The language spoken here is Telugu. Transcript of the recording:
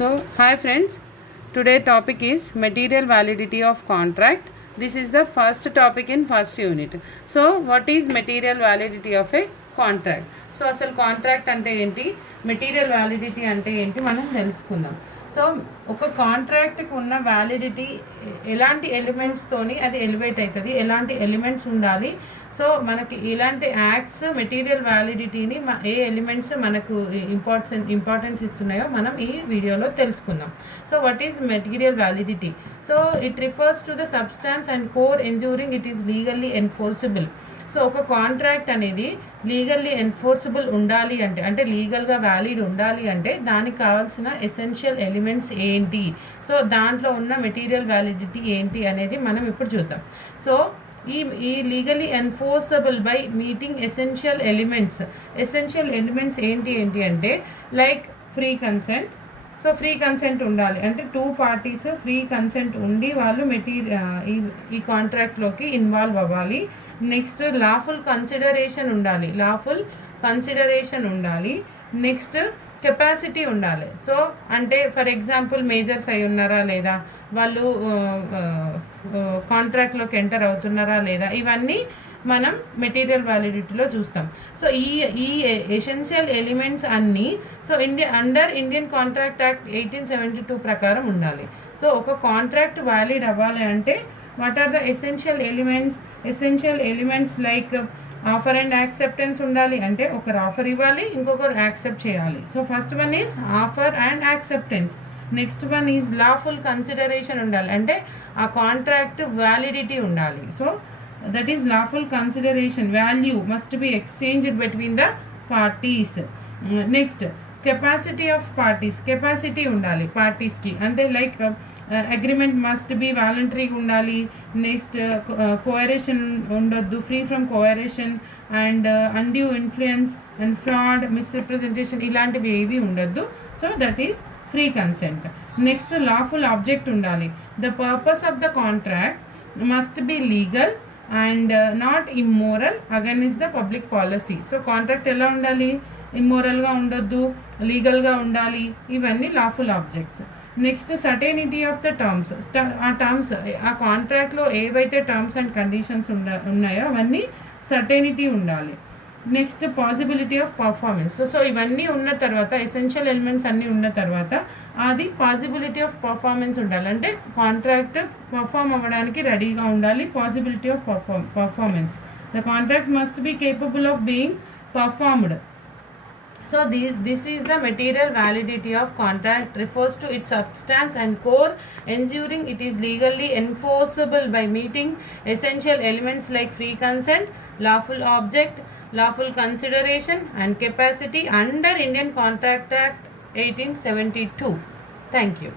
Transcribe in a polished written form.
So, hi friends, today topic is material validity of contract. This is the first topic in first unit. So, what is material validity of a contract? So, అసలు కాంట్రాక్ట్ అంటే ఏంటి, మెటీరియల్ వ్యాలిడిటీ అంటే ఏంటి మనం తెలుసుకుందాం. సో ఒక కాంట్రాక్ట్కి ఉన్న వ్యాలిడిటీ ఎలాంటి ఎలిమెంట్స్తోని అది ఎలివేట్ అవుతుంది, ఎలాంటి ఎలిమెంట్స్ ఉండాలి, సో మనకి ఇలాంటి యాక్ట్స్ మెటీరియల్ వ్యాలిడిటీని ఏ ఎలిమెంట్స్ మనకు ఇంపార్టెన్స్ ఇస్తున్నాయో మనం ఈ వీడియోలో తెలుసుకుందాం. So what is material validity? So it refers to the substance and core ensuring it is legally enforceable. So ఒక కాంట్రాక్ట్ అనేది లీగల్లీ ఎన్ఫోర్సబుల్ ఉండాలి అంటే లీగల్గా వ్యాలిడ్ ఉండాలి అంటే దానికి కావాల్సిన ఎసెన్షియల్ ఎలిమెంట్స్ ఏంటి, సో దాంట్లో ఉన్న మెటీరియల్ వ్యాలిడిటీ ఏంటి అనేది మనం ఇప్పుడు చూద్దాం. సో ఈ legally enforceable by meeting essential elements ఏంటి అంటే like free consent. So free consent ఉండాలి అంటే టూ పార్టీస్ ఫ్రీ కన్సెంట్ ఉండి వాళ్ళు ఈ కాంట్రాక్ట్లోకి ఇన్వాల్వ్ అవ్వాలి. నెక్స్ట్ లాఫుల్ కన్సిడరేషన్ ఉండాలి. నెక్స్ట్ కెపాసిటీ ఉండాలి. సో అంటే ఫర్ ఎగ్జాంపుల్ మేజర్స్ అయి ఉన్నారా లేదా, వాళ్ళు కాంట్రాక్ట్లోకి ఎంటర్ అవుతున్నారా లేదా, ఇవన్నీ మనం మెటీరియల్ వ్యాలిడిటీలో చూస్తాం. సో ఈ ఎసెన్షియల్ ఎలిమెంట్స్ అన్నీ so under Indian contract act 1872 ప్రకారం ఉండాలి. సో ఒక కాంట్రాక్ట్ వ్యాలిడ్ అవ్వాలి అంటే what are the essential elements like offer and acceptance ఉండాలి, అంటే ఒకరు ఆఫర్ ఇవ్వాలి, ఇంకొకరు యాక్సెప్ట్ చేయాలి. So first one is offer and acceptance. Next one is lawful consideration ఉండాలి, అంటే ఆ కాంట్రాక్ట్ వ్యాలిడిటీ ఉండాలి. So that is lawful consideration, value must be exchanged between the parties. Next capacity of parties, capacity undali parties ki, ante like agreement must be voluntary undali. Next coercion undaddu, free from coercion and undue influence and fraud, misrepresentation ilantivi evi undaddu. So that is free consent. Next lawful object undali, the purpose of the contract must be legal and not immoral against the public policy. So contract ఎలా ఉండాలి, ఇమ్మోరల్గా ఉండొద్దు, లీగల్గా ఉండాలి, ఇవన్నీ lawful objects. Next certainty of the terms, ఆ కాంట్రాక్ట్లో ఏవైతే టర్మ్స్ అండ్ కండిషన్స్ ఉన్నాయో అవన్నీ సర్టెనిటీ ఉండాలి. Next possibility of performance. So ఇవన్నీ ఉన్న తర్వాత ఎసెన్షియల్ ఎలిమెంట్స్ అన్నీ ఉన్న తర్వాత అది పాసిబిలిటీ ఆఫ్ పర్ఫార్మెన్స్ ఉండాలి, అంటే కాంట్రాక్ట్ పర్ఫామ్ అవ్వడానికి రెడీగా ఉండాలి. Possibility of performance, the contract must be capable of being performed. So this is the material validity of contract, refers to its substance and core, ensuring it is legally enforceable by meeting essential elements like free consent, lawful object, lawful consideration and capacity under Indian Contract Act 1872. Thank you.